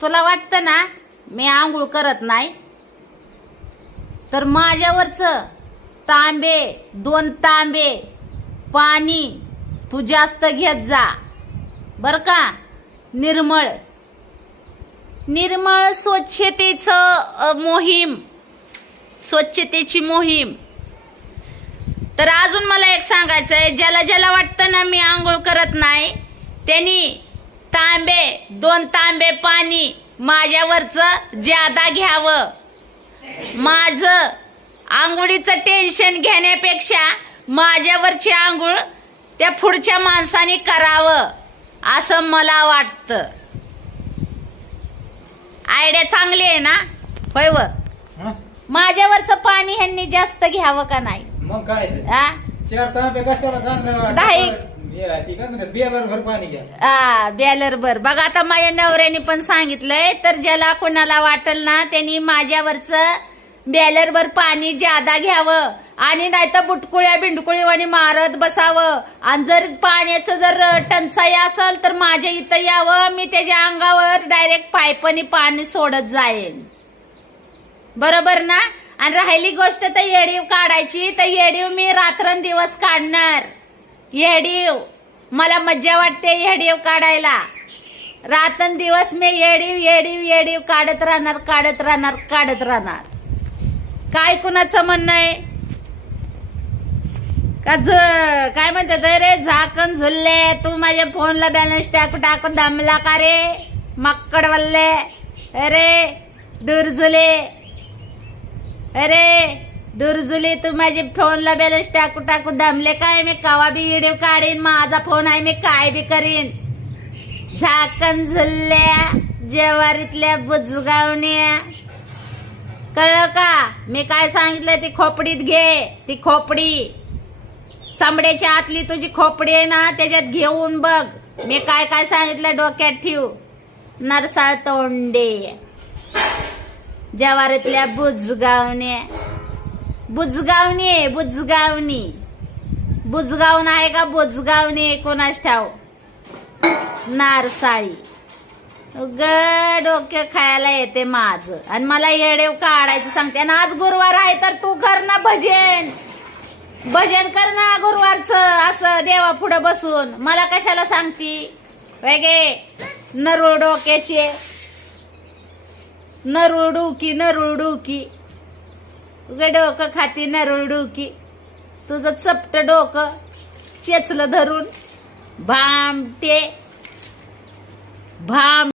तुला वाटतं ना मी आंघोळ करत नाही, तर माझ्यावरच तांबे 2 तांबे पाणी तू जास्त घेत जा बर का. निर्मळ निर्मळ स्वच्छतेची मोहीम. तर अजून मला एक सांगायचंय, ज्याला ज्याला वाटतं ना मी आंघोळ करत नाही त्यांनी 2 तांबे पाणी माझ्यावरच ज्यादा घ्यावं. माझं आंघोळीचं टेन्शन घेण्यापेक्षा माझ्यावरची आंघोळ त्या पुढच्या माणसाने करावं असं मला वाटतं. आयडिया चांगली आहे ना? होय व. माझ्यावरचं पाणी ह्यांनी जास्त घ्यावं का नाही? मग काय ते? 4 तांबे कशाला चांगलं बेलर पाणी घ्या. बॅलर भर. बघा आता माझ्या नवऱ्याने पण सांगितलंय, तर ज्याला कोणाला वाटेल ना त्यांनी माझ्यावरचं बॅलर भर पाणी ज्यादा घ्यावं आणि नाही तर बुटकुळ्या बिंडकुळीवाणी मारत बसावं. आणि जर पाण्याचं जर टंचाई असेल तर माझ्या इथं यावं, मी त्याच्या अंगावर डायरेक्ट पाईपनी पाणी सोडत जाईन. बरोबर ना? आणि राहिली गोष्ट तर येडीव काढायची, तर येडीव मी रात्रंदिवस काढणार. येडीव मला मज्जा वाटते येडीव काढायला. रात्रंदिवस मी येडीव काढत राहणार. काय कुणाचं म्हणणं आहे का? काय म्हणतात रे, झाकण झुलले तू माझ्या फोनला बॅलन्स टाकून दमला का रे मक्कड वल्ले? अरे दुर्जुले तू माझ्या फोनला बॅलन्स टाकून दमले काय? मी कवा बी व्हिडिओ काढीन, माझा फोन आहे, मी काय बी करीन. झाकण झुलल्या जेवारीतल्या बुजगावण्या. कळलं का? मी काय सांगितलं ती खोपडीत घे. ती खोपडी चांबड्याच्या आतली तुझी खोपडी आहे ना, त्याच्यात घेऊन बघ मी काय काय सांगितलं. डोक्यात ठेव. नरसाळ तोंडे जवारीतल्या बुजगावणी आहे का बुजगावणी कोणाच ठाव. नारसाळी ग डोके खायला येते माझं. आणि मला येडेव काढायचं सांगते. आणि आज गुरुवार आहे तर तू कर ना भजन कर ना गुरुवारचं असं देवा पुढे बसून. मला कशाला सांगती वेगे नरूळ डोक्याचे. नरूळ डुकी ग डोकं खाती नरूळ डुकी. तुझं चपट डोकं चेचलं धरून भाम